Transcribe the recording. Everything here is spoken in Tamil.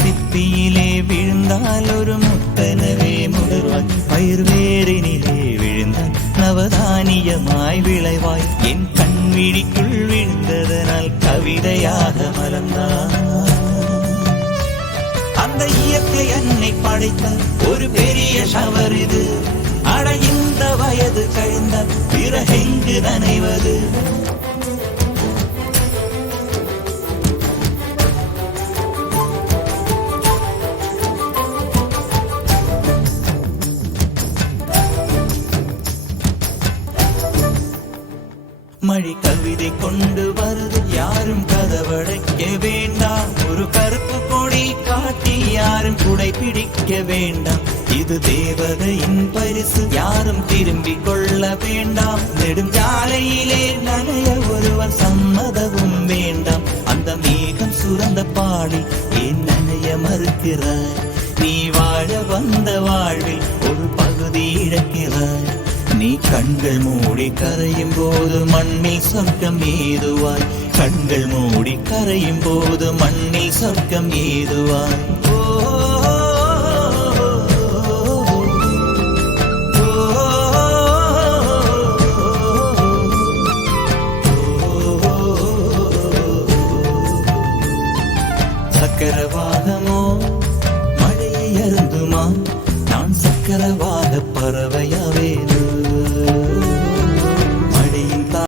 சிப்பியிலே விழுந்தால் ஒரு முத்தனவே முதல்வாய், பயிர் வேறினிலே விழுந்தால் நவதானியமாய் விளைவாய். என் கண்விழிக்குள் விழுந்ததனால் கவிதையாக மலர்ந்தான். அந்த இயற்கை என்னை படைத்த ஒரு பெரிய ஷவர் இது. அட இந்த வயது கழிந்த பிறகெங்கு நனைவது? மழை கவிதை கொண்டு வருது, யாரும் கதவடைக்க வேண்டாம். ஒரு கருப்பு கொடி காட்டி யாரும் குடை பிடிக்க வேண்டாம். இது தேவதையின் பரிசு, யாரும் திரும்பிக் கொள்ள வேண்டாம். நெடுஞ்சாலையிலே நனைய ஒருவர் சம்மதமும் வேண்டாம். அந்த மேகம் சுரந்த பாடி ஏன் நனைய மறுக்கிறாய்? நீ வாழ வந்த வாழ்வில் ஒரு பகுதி இழக்கிறாய். நீ கண்கள் மூடி கரையும் போது மண்ணில் சொர்க்கம் ஏதுவாய். கண்கள் மூடி கரையும் போது மண்ணில் சொர்க்கம் ஏதுவாய். சக்கரவாகமோ மழையை அருந்துமா? நான் சக்கரவாக பறவையாவேனோ?